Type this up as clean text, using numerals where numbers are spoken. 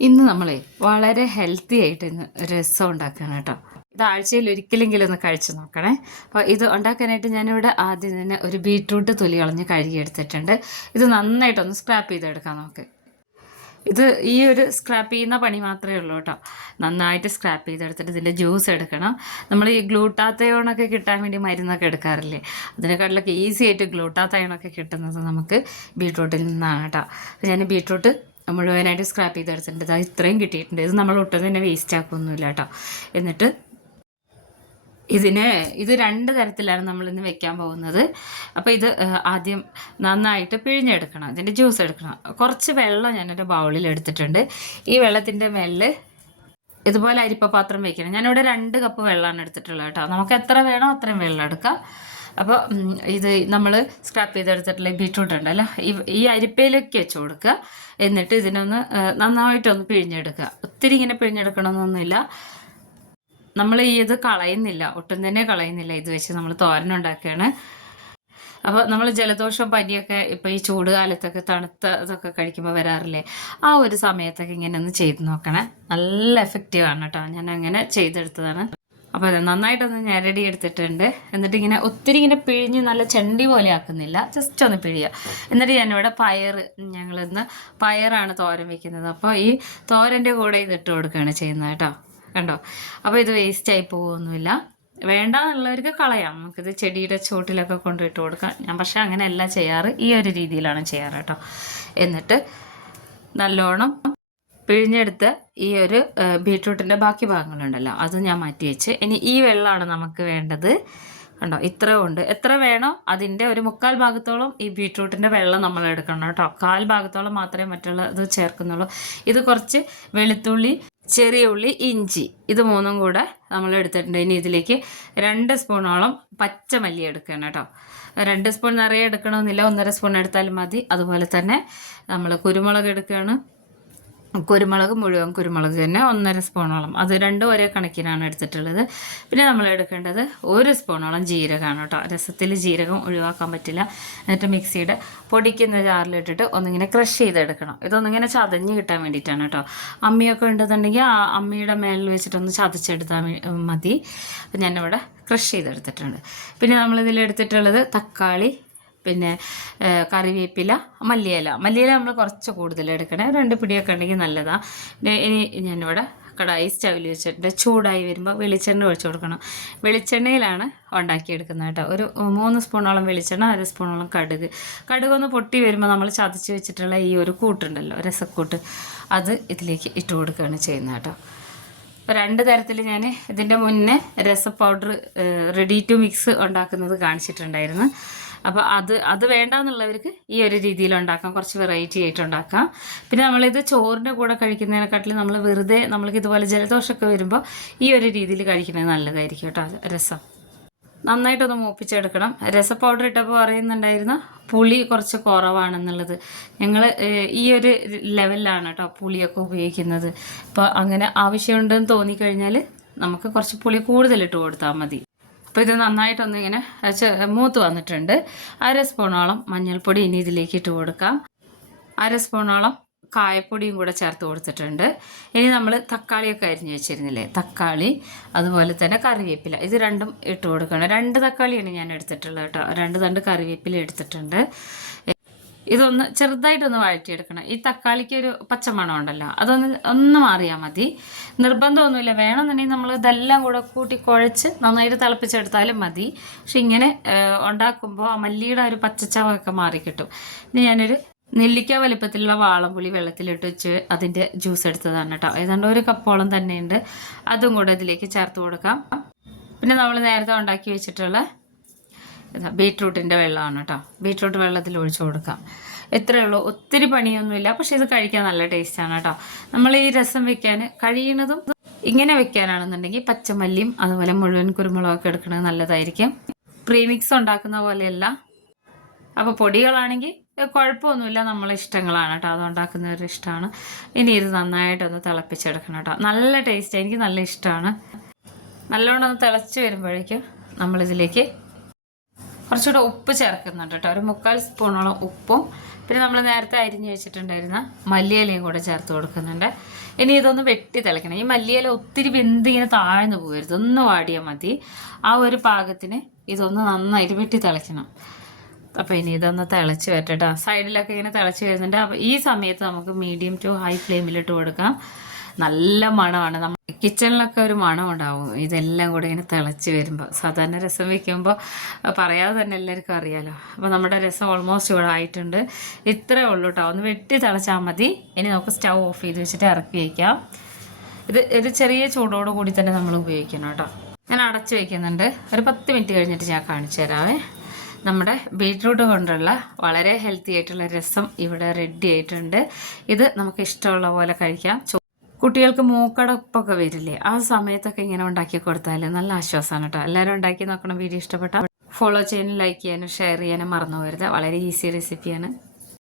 ഇന്ന് നമ്മളെ വളരെ ഹെൽത്തി ആയിട്ട് ഇന്ന് രസം ഉണ്ടാക്കുകയാണ് കേട്ടോ. ഇത് ആഴ്ചയിൽ ഒരിക്കലെങ്കിലും ഒന്ന് കഴിച്ചു നോക്കണേ. അപ്പോൾ ഇത് ഉണ്ടാക്കാനായിട്ട് ഞാനിവിടെ ആദ്യം തന്നെ ഒരു ബീട്രൂട്ട് തൊലി കളഞ്ഞ് കഴുകിയെടുത്തിട്ടുണ്ട്. ഇത് നന്നായിട്ടൊന്ന് സ്ക്രാപ്പ് ചെയ്തെടുക്കാം നമുക്ക്. ഇത് ഈ ഒരു സ്ക്രാപ്പ് ചെയ്യുന്ന പണി മാത്രമേ ഉള്ളൂ കേട്ടോ. നന്നായിട്ട് സ്ക്രാപ്പ് ചെയ്തെടുത്തിട്ട് ഇതിൻ്റെ ജ്യൂസ് എടുക്കണം. നമ്മൾ ഈ ഗ്ലൂട്ടാത്തയോണൊക്കെ കിട്ടാൻ വേണ്ടി മരുന്നൊക്കെ എടുക്കാറില്ലേ, അതിനെക്കാട്ടിലൊക്കെ ഈസി ആയിട്ട് ഗ്ലൂട്ടാത്തയോണൊക്കെ കിട്ടുന്നത് നമുക്ക് ബീട്രൂട്ടിൽ നിന്നാണ് കേട്ടോ. ഞാൻ ബീട്രൂട്ട് മുഴുവനായിട്ട് സ്ക്രാപ്പ് ചെയ്തെടുത്തിട്ടുണ്ട്. അത് ഇത്രയും കിട്ടിയിട്ടുണ്ട്. ഇത് നമ്മൾ ഒട്ടും തന്നെ വേസ്റ്റ് ആക്കുകയൊന്നുമില്ല കേട്ടോ. എന്നിട്ട് ഇത് രണ്ട് തരത്തിലാണ് നമ്മളിന്ന് വെക്കാൻ പോകുന്നത്. അപ്പോൾ ഇത് ആദ്യം നന്നായിട്ട് പിഴിഞ്ഞെടുക്കണം, ഇതിൻ്റെ ജ്യൂസ് എടുക്കണം. കുറച്ച് വെള്ളം ഞാനൊരു ബൗളിൽ എടുത്തിട്ടുണ്ട്. ഈ വെള്ളത്തിൻ്റെ മേലിൽ ഇതുപോലെ അരിപ്പ പാത്രം വയ്ക്കണം. ഞാനിവിടെ 2 കപ്പ് വെള്ളമാണ് എടുത്തിട്ടുള്ളത് കേട്ടോ. നമുക്ക് എത്ര വേണോ അത്രയും വെള്ളം എടുക്കാം. അപ്പോൾ ഇത് നമ്മൾ സ്ക്രാപ്പ് ചെയ്തെടുത്തിട്ടുള്ള ബീട്രൂട്ട് ഉണ്ടല്ലോ, ഈ അരിപ്പയിലേക്ക് വെച്ച് കൊടുക്കുക. എന്നിട്ട് ഇതിനൊന്ന് നന്നായിട്ടൊന്ന് പിഴിഞ്ഞെടുക്കുക. ഒത്തിരി ഇങ്ങനെ പിഴിഞ്ഞെടുക്കണമെന്നൊന്നുമില്ല. നമ്മൾ ഇത് കളയുന്നില്ല, ഒട്ടും തന്നെ കളയുന്നില്ല. ഇത് വെച്ച് നമ്മൾ തോരനുണ്ടാക്കുകയാണ്. അപ്പോൾ നമ്മൾ ജലദോഷം പനിയൊക്കെ ഇപ്പോൾ ഈ ചൂട് കാലത്തൊക്കെ തണുത്ത ഇതൊക്കെ കഴിക്കുമ്പോൾ വരാറില്ലേ, ആ ഒരു സമയത്തൊക്കെ ഇങ്ങനെ ഒന്ന് ചെയ്ത് നോക്കണേ. നല്ല എഫക്റ്റീവാണ് കേട്ടോ. ഞാൻ അങ്ങനെ ചെയ്തെടുത്തതാണ്. അപ്പോൾ അത് നന്നായിട്ടൊന്ന് ഞെരടി എടുത്തിട്ടുണ്ട്. എന്നിട്ട് ഇങ്ങനെ ഒത്തിരി ഇങ്ങനെ പിഴിഞ്ഞ് നല്ല ചെണ്ടി പോലെ ആക്കുന്നില്ല, ജസ്റ്റ് ഒന്ന് പിഴിയുക. എന്നിട്ട് ഞാനിവിടെ ഞങ്ങളിന്ന് പയറാണ് തോരൻ വയ്ക്കുന്നത്. അപ്പോൾ ഈ തോരൻ്റെ കൂടെ ഇതിട്ട് കൊടുക്കുകയാണ് ചെയ്യുന്നത് കേട്ടോ. കണ്ടോ? അപ്പോൾ ഇത് വേസ്റ്റായി പോകുമൊന്നുമില്ല. വേണ്ടാന്നുള്ളവർക്ക് കളയാം, നമുക്കിത് ചെടിയുടെ ചോട്ടിലൊക്കെ കൊണ്ടിട്ട് കൊടുക്കാം. ഞാൻ പക്ഷേ അങ്ങനെയല്ല ചെയ്യാറ്, ഈ ഒരു രീതിയിലാണ് ചെയ്യാറ് കേട്ടോ. എന്നിട്ട് നല്ലോണം പിഴിഞ്ഞെടുത്ത് ഈ ഒരു ബീട്രൂട്ടിൻ്റെ ബാക്കി ഭാഗങ്ങളുണ്ടല്ലോ അത് ഞാൻ മാറ്റി വെച്ച്, ഇനി ഈ വെള്ളമാണ് നമുക്ക് വേണ്ടത്. കണ്ടോ? ഇത്ര ഉണ്ട്. എത്ര വേണോ അതിൻ്റെ ഒരു 3/4 ഭാഗത്തോളം ഈ ബീട്രൂട്ടിൻ്റെ വെള്ളം നമ്മൾ എടുക്കണം കേട്ടോ. 1/4 ഭാഗത്തോളം മാത്രമേ മറ്റുള്ള ഇത് ചേർക്കുന്നുള്ളൂ. ഇത് കുറച്ച് വെളുത്തുള്ളി, ചെറിയ ഉള്ളി, ഇഞ്ചി, ഇത് 3ഉം കൂടെ നമ്മൾ എടുത്തിട്ടുണ്ട്. ഇനി ഇതിലേക്ക് 2 സ്പൂണോളം പച്ചമല്ലി എടുക്കണം കേട്ടോ. 2 സ്പൂൺ നിറയെ എടുക്കണമെന്നില്ല, 1.5 സ്പൂൺ എടുത്താലും മതി. അതുപോലെ തന്നെ നമ്മൾ കുരുമുളക് എടുക്കുകയാണ്. മുഴുവൻ കുരുമുളക് തന്നെ 1.5 സ്പൂണോളം, അത് രണ്ടും ഒരേ കണക്കിനാണ് എടുത്തിട്ടുള്ളത്. പിന്നെ നമ്മൾ എടുക്കേണ്ടത് 1 സ്പൂണോളം ജീരകമാണ് കേട്ടോ. രസത്തിൽ ജീരകം ഒഴിവാക്കാൻ പറ്റില്ല. എന്നിട്ട് മിക്സിയുടെ പൊടിക്കുന്ന ജാറിലിട്ടിട്ട് ഒന്നിങ്ങനെ ക്രഷ് ചെയ്തെടുക്കണം. ഇതൊന്നിങ്ങനെ ചതഞ്ഞ് കിട്ടാൻ വേണ്ടിയിട്ടാണ് കേട്ടോ. അമ്മിയൊക്കെ ഉണ്ടെന്നുണ്ടെങ്കിൽ ആ അമ്മിയുടെ മേലിൽ വെച്ചിട്ടൊന്ന് ചതച്ചെടുത്താൽ മതി. ഞാനിവിടെ ക്രഷ് ചെയ്തെടുത്തിട്ടുണ്ട്. പിന്നെ നമ്മളിതിലെടുത്തിട്ടുള്ളത് തക്കാളി, പിന്നെ കറിവേപ്പില, മല്ലിയില നമ്മൾ കുറച്ച് കൂടുതൽ എടുക്കണേ. 2 പിടിയൊക്കെ ഉണ്ടെങ്കിൽ നല്ലതാണ്. ഇനി ഞാനിവിടെ കടായി സ്റ്റവിൽ വെച്ചിട്ട് ചൂടായി വരുമ്പോൾ വെളിച്ചെണ്ണ ഒഴിച്ചു കൊടുക്കണം. വെളിച്ചെണ്ണയിലാണ് ഉണ്ടാക്കിയെടുക്കുന്നത് കേട്ടോ. ഒരു 3 സ്പൂണോളം വെളിച്ചെണ്ണ, 1 സ്പൂണോളം കടുകൊന്ന് പൊട്ടി വരുമ്പോൾ നമ്മൾ ചതച്ച് വെച്ചിട്ടുള്ള ഈ ഒരു കൂട്ടുണ്ടല്ലോ, രസക്കൂട്ട്, അത് ഇതിലേക്ക് ഇട്ട് കൊടുക്കുകയാണ് ചെയ്യുന്നത് കേട്ടോ. 2 തരത്തിൽ ഞാൻ ഇതിൻ്റെ മുന്നേ രസ പൗഡർ റെഡി ടു മിക്സ് ഉണ്ടാക്കുന്നത് കാണിച്ചിട്ടുണ്ടായിരുന്നു. അപ്പോൾ അത് വേണ്ടാന്നുള്ളവർക്ക് ഈ ഒരു രീതിയിൽ ഉണ്ടാക്കാം, കുറച്ച് വെറൈറ്റി ആയിട്ട് ഉണ്ടാക്കാം. പിന്നെ നമ്മളിത് ചോറിൻ്റെ കൂടെ കഴിക്കുന്നതിനെക്കാട്ടിലും നമ്മൾ വെറുതെ നമ്മൾക്ക് ഇതുപോലെ ജലദോഷമൊക്കെ വരുമ്പോൾ ഈ ഒരു രീതിയിൽ കഴിക്കുന്നത് നല്ലതായിരിക്കും കേട്ടോ. രസം നന്നായിട്ടൊന്ന് മൂപ്പിച്ചെടുക്കണം. രസ പൗഡർ ഇട്ടപ്പോൾ പറയുന്നുണ്ടായിരുന്നു പുളി കുറച്ച് കുറവാണെന്നുള്ളത്. ഞങ്ങൾ ഈ ഒരു ലെവലിലാണ് കേട്ടോ പുളിയൊക്കെ ഉപയോഗിക്കുന്നത്. അപ്പോൾ അങ്ങനെ ആവശ്യമുണ്ടെന്ന് തോന്നിക്കഴിഞ്ഞാൽ നമുക്ക് കുറച്ച് പുളി കൂടുതലിട്ട് കൊടുത്താൽ മതി. അപ്പോൾ ഇത് നന്നായിട്ടൊന്ന് ഇങ്ങനെ മൂത്ത് വന്നിട്ടുണ്ട്. 1/2 സ്പൂണോളം മഞ്ഞൾപ്പൊടി ഇനി ഇതിലേക്ക് ഇട്ട് കൊടുക്കാം. 1/2 സ്പൂണോളം കായപ്പൊടിയും കൂടെ ചേർത്ത് കൊടുത്തിട്ടുണ്ട്. ഇനി നമ്മൾ തക്കാളിയൊക്കെ അരിഞ്ഞ് വെച്ചിരുന്നില്ലേ, തക്കാളി, അതുപോലെ തന്നെ കറിവേപ്പില, ഇത് രണ്ടും ഇട്ട് കൊടുക്കണം. 2 തക്കാളിയാണ് ഞാൻ എടുത്തിട്ടുള്ളത് കേട്ടോ. 2 തണ്ട് കറിവേപ്പില എടുത്തിട്ടുണ്ട്. ഇതൊന്ന് ചെറുതായിട്ടൊന്ന് വഴറ്റിയെടുക്കണം. ഈ തക്കാളിക്ക് ഒരു പച്ചമണം ഉണ്ടല്ലോ, ഒന്ന് മാറിയാൽ മതി. നിർബന്ധമൊന്നുമില്ല, വേണമെന്നുണ്ടെങ്കിൽ നമ്മൾ ഇതെല്ലാം കൂടെ കൂട്ടി കുഴച്ച് നന്നായിട്ട് തിളപ്പിച്ചെടുത്താലും മതി. പക്ഷെ ഇങ്ങനെ ഉണ്ടാക്കുമ്പോൾ ആ മല്ലിയുടെ ഒരു പച്ചച്ചവൊക്കെ മാറിക്കിട്ടും. ഇനി ഞാനൊരു നെല്ലിക്ക വലിപ്പത്തിലുള്ള വാളംപുളി വെള്ളത്തിലിട്ട് വെച്ച് അതിൻ്റെ ജ്യൂസ് എടുത്തതാണ് കേട്ടോ. ഏതാണ്ട് 1 കപ്പോളം തന്നെയുണ്ട്. അതും കൂടെ ഇതിലേക്ക് ചേർത്ത് കൊടുക്കാം. പിന്നെ നമ്മൾ നേരത്തെ ഉണ്ടാക്കി വെച്ചിട്ടുള്ള ബീട്രൂട്ടിൻ്റെ വെള്ളമാണ് കേട്ടോ. ബീട്രൂട്ട് വെള്ളത്തിൽ ഒഴിച്ചു കൊടുക്കാം. എത്രയേ ഉള്ളൂ, ഒത്തിരി പണിയൊന്നുമില്ല. പക്ഷേ ഇത് കഴിക്കാൻ നല്ല ടേസ്റ്റാണ് കേട്ടോ. നമ്മൾ ഈ രസം വെക്കാൻ കഴിയുന്നതും ഇങ്ങനെ വെക്കാനാണെന്നുണ്ടെങ്കിൽ പച്ചമല്ലിയും അതുപോലെ മുഴുവൻ കുരുമുളകൊക്കെ എടുക്കുന്നത് നല്ലതായിരിക്കും. പ്രീമിക്സ് ഉണ്ടാക്കുന്ന പോലെയല്ല. അപ്പോൾ പൊടികളാണെങ്കിൽ കുഴപ്പമൊന്നുമില്ല, നമ്മളെ ഇഷ്ടങ്ങളാണ് കേട്ടോ. അത് ഉണ്ടാക്കുന്നവരുടെ ഇഷ്ടമാണ്. ഇനി ഇത് നന്നായിട്ടൊന്ന് തിളപ്പിച്ചെടുക്കണം കേട്ടോ. നല്ല ടേസ്റ്റ്, എനിക്ക് നല്ല ഇഷ്ടമാണ്. നല്ലോണം ഒന്ന് തിളച്ച് വരുമ്പോഴേക്കും നമ്മളിതിലേക്ക് കുറച്ചുകൂടെ ഉപ്പ് ചേർക്കുന്നുണ്ട് കേട്ടോ. ഒരു 3/4 സ്പൂണോളം ഉപ്പും പിന്നെ നമ്മൾ നേരത്തെ അരിഞ്ഞ് വെച്ചിട്ടുണ്ടായിരുന്ന മല്ലിയിലയും കൂടെ ചേർത്ത് കൊടുക്കുന്നുണ്ട്. ഇനി ഇതൊന്ന് വെട്ടി തിളയ്ക്കണം. ഈ മല്ലിയില ഒത്തിരി വെന്ത് ഇങ്ങനെ താഴ്ന്നു പോകരുത്, ഒന്ന് വാടിയാൽ മതി. ആ ഒരു പാകത്തിന് ഇതൊന്ന് നന്നായിട്ട് വെട്ടി തിളയ്ക്കണം. അപ്പോൾ ഇനി ഇതൊന്ന് തിളച്ച് വരട്ടെ. സൈഡിലൊക്കെ ഇങ്ങനെ തിളച്ച് വരുന്നുണ്ട്. അപ്പോൾ ഈ സമയത്ത് നമുക്ക് മീഡിയം ടു ഹൈ ഫ്ലെയിമിലിട്ട് കൊടുക്കാം. നല്ല മണമാണ്. നമ്മൾ കിച്ചണിലൊക്കെ ഒരു മണം ഉണ്ടാവും ഇതെല്ലാം കൂടെ ഇങ്ങനെ തിളച്ച് വരുമ്പോൾ. സാധാരണ രസം വയ്ക്കുമ്പോൾ പറയാതെ തന്നെ എല്ലാവർക്കും അറിയാമല്ലോ. അപ്പോൾ നമ്മുടെ രസം ഓൾമോസ്റ്റ് ഇവിടെ ആയിട്ടുണ്ട്. ഇത്രയേ ഉള്ളൂ കേട്ടോ. ഒന്ന് വെട്ടി തിളച്ചാൽ മതി. ഇനി നമുക്ക് സ്റ്റൗ ഓഫ് ചെയ്ത് വെച്ചിട്ട് ഇറക്കി വയ്ക്കാം. ഇത് ഒരു ചെറിയ ചൂടോട് കൂടി തന്നെ നമ്മൾ ഉപയോഗിക്കണം കേട്ടോ. ഞാൻ അടച്ച് വയ്ക്കുന്നുണ്ട്. ഒരു 10 മിനിറ്റ് കഴിഞ്ഞിട്ട് ഞാൻ കാണിച്ചു തരാവേ. നമ്മുടെ ബീറ്റ്റൂട്ട് കൊണ്ടുള്ള വളരെ ഹെൽത്തി ആയിട്ടുള്ള രസം ഇവിടെ റെഡി ആയിട്ടുണ്ട്. ഇത് നമുക്ക് ഇഷ്ടമുള്ള പോലെ കഴിക്കാം. കുട്ടികൾക്ക് മൂക്കടപ്പൊക്കെ വരില്ലേ, ആ സമയത്തൊക്കെ ഇങ്ങനെ ഉണ്ടാക്കി കൊടുത്താൽ നല്ല ആശ്വാസമാണ് കേട്ടോ. എല്ലാവരും ഉണ്ടാക്കി നോക്കണം. വീഡിയോ ഇഷ്ടപ്പെട്ടാൽ ഫോളോ ചെയ്യാനും ലൈക്ക് ചെയ്യാനും ഷെയർ ചെയ്യാനും മറന്നു പോകരുത്. വളരെ ഈസി റെസിപ്പിയാണ്.